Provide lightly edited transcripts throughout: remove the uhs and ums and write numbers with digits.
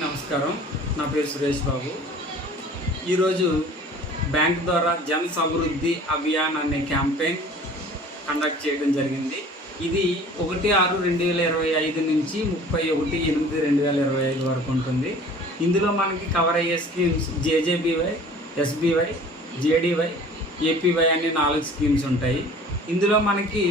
నమస్కారం, నా పేరు సురేష్ బాబు. ఈరోజు బ్యాంక్ ద్వారా జన్ సమృద్ధి అభియాన్ అనే క్యాంపెయిన్ కండక్ట్ చేయడం జరిగింది. ఇది 1/6/2025 నుంచి 31/8/2025 వరకు ఉంటుంది. ఇందులో మనకి కవర్ అయ్యే schemes JJBY, SBY, JDY, APY అనే 4 స్కీమ్స్ ఉంటాయి. ఇందులో మనకి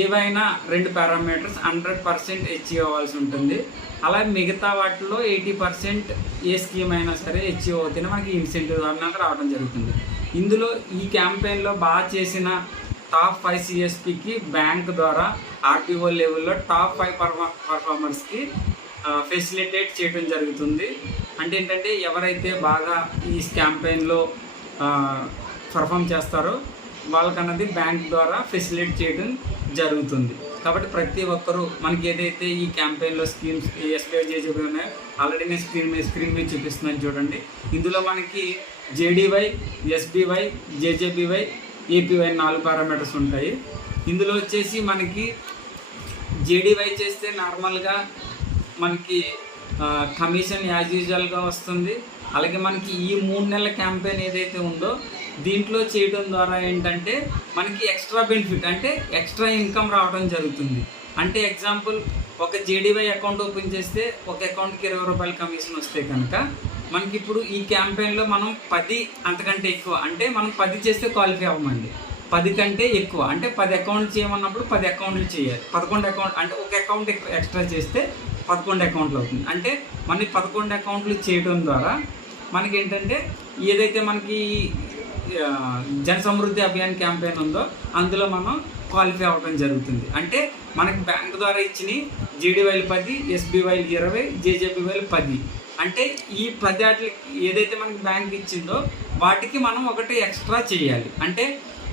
ఏవైనా 2 పారామీటర్స్ 100% అచీవ్ అవ్వాల్సి ఉంటుంది. అలా మిగతా వాటిలో 80% ఏ స్కీమ్ అయినా సరే అచీవ్ అవుతేనే మనకి ఇన్సెంటివ్ అన్నది రావడం జరుగుతుంది. ఇందులో ఈ క్యాంపెయిన్లో బాగా చేసిన టాప్ 5 సిఎస్పికి బ్యాంక్ ద్వారా ఆర్టీఓ లెవెల్లో టాప్ 5 పర్ఫార్మర్స్కి ఫెసిలిటేట్ చేయడం జరుగుతుంది. అంటే ఏంటంటే ఎవరైతే బాగా ఈ క్యాంపెయిన్లో పర్ఫామ్ చేస్తారో వాళ్ళకన్నది బ్యాంక్ ద్వారా ఫెసిలిటేట్ చేయడం జరుగుతుంది. కాబట్టి ప్రతి ఒక్కరూ మనకి ఏదైతే ఈ క్యాంపెయిన్లో స్కీమ్స్ ఎస్బీఐ జేజేబీ ఉన్నాయో ఆల్రెడీ నేను స్క్రీన్ మీద చూపిస్తున్నాను చూడండి. ఇందులో మనకి JDY, SBY, JJBY, APY 4 parameters ఉంటాయి. ఇందులో వచ్చేసి మనకి జేడీవై చేస్తే నార్మల్గా మనకి కమిషన్ యాజ్ యూజువల్గా వస్తుంది. అలాగే మనకి ఈ 3 నెలల క్యాంపెయిన్ ఏదైతే ఉందో దీంట్లో చేయడం ద్వారా ఏంటంటే మనకి ఎక్స్ట్రా బెనిఫిట్ అంటే ఎక్స్ట్రా ఇన్కమ్ రావడం జరుగుతుంది. అంటే ఎగ్జాంపుల్ ఒక జేడీవై అకౌంట్ ఓపెన్ చేస్తే ఒక అకౌంట్కి 20 రూపాయల కమిషన్ వస్తే కనుక మనకి ఇప్పుడు ఈ క్యాంపెయిన్లో మనం 10 అంతకంటే ఎక్కువ అంటే మనం 10 చేస్తే క్వాలిఫై అవ్వమండి. 10 కంటే ఎక్కువ అంటే 10 అకౌంట్ చేయమన్నప్పుడు 10 అకౌంట్లు చేయాలి. 11 అకౌంట్ అంటే ఒక అకౌంట్ ఎక్స్ట్రా చేస్తే 11 అకౌంట్లు అవుతుంది. అంటే మనకి 11 అకౌంట్లు చేయడం ద్వారా మనకి ఏంటంటే ఏదైతే మనకి జన్ సమృద్ధి అభియాన్ క్యాంపెయిన్ ఉందో అందులో మనం క్వాలిఫై అవ్వడం జరుగుతుంది. అంటే మనకి బ్యాంక్ ద్వారా ఇచ్చిన జేడీవైలు 10, ఎస్బీవైలు 20, జేజేబీవైలు 10. అంటే ఈ 10 ఏదైతే మనకి బ్యాంక్ ఇచ్చిందో వాటికి మనం ఒకటి ఎక్స్ట్రా చేయాలి. అంటే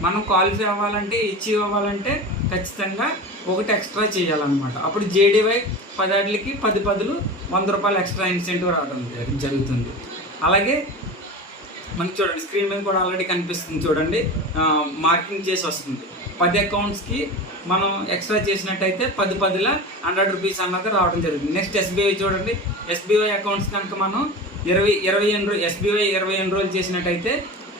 మనం క్వాలిఫై అవ్వాలంటే అచీవ్ అవ్వాలంటే ఖచ్చితంగా ఒకటి ఎక్స్ట్రా చేయాలన్నమాట. అప్పుడు జేడీవై 10 10 100 రూపాయలు ఎక్స్ట్రా ఇన్సెంటివ్ రావడం జరుగుతుంది. అలాగే మనకి చూడండి స్క్రీన్ మీద కూడా ఆల్రెడీ కనిపిస్తుంది చూడండి, మార్కింగ్ చేసి వస్తుంది. 10 అకౌంట్స్కి మనం ఎక్స్ట్రా చేసినట్టయితే 10 100 రూపీస్ అన్నది రావడం జరుగుతుంది. నెక్స్ట్ ఎస్బీఐ చూడండి, ఎస్బీఐ అకౌంట్స్ కనుక మనం 20 ఎస్బీఐ 20 ఎన్రోల్ చేసినట్టయితే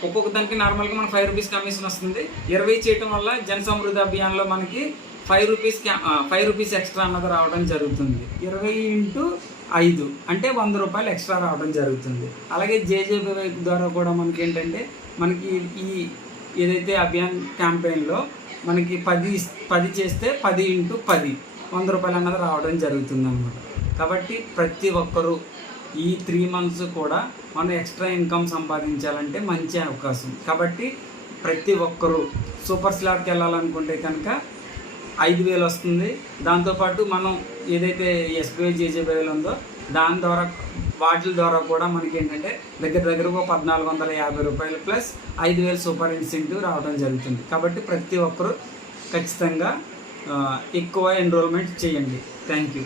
ఒక్కొక్క దానికి నార్మల్గా మనకు 5 రూపీస్ కమిషన్ వస్తుంది. 20 చేయటం వల్ల జన్ సమృద్ధి అభియాన్లో మనకి 5 రూపీస్ ఎక్స్ట్రా అన్నది రావడం జరుగుతుంది. 20 × 5 అంటే 100 రూపాయలు ఎక్స్ట్రా రావడం జరుగుతుంది. అలాగే జేజేబీవై ద్వారా కూడా మనకి ఏంటంటే మనకి ఈ ఏదైతే అభియాన్ క్యాంపెయిన్లో మనకి 10 చేస్తే 10 × 10 100 రూపాయలు అన్నది రావడం జరుగుతుంది అన్నమాట. కాబట్టి ప్రతి ఒక్కరూ ఈ 3 మంత్స్ కూడా మనం ఎక్స్ట్రా ఇన్కమ్ సంపాదించాలంటే మంచి అవకాశం. కాబట్టి ప్రతి ఒక్కరూ సూపర్ స్లాబ్కి వెళ్ళాలనుకుంటే కనుక 5,000 వస్తుంది. దాంతోపాటు మనం ఏదైతే ఎస్బీఐ జేజేబీఐలు ఉందో వాటి ద్వారా కూడా మనకి ఏంటంటే దగ్గర 1,450 రూపాయలు ప్లస్ 5,000 సూపర్ ఇన్సెంటివ్ రావడం జరుగుతుంది. కాబట్టి ప్రతి ఒక్కరూ ఖచ్చితంగా ఎక్కువ ఎన్రోల్మెంట్ చేయండి. Thank you.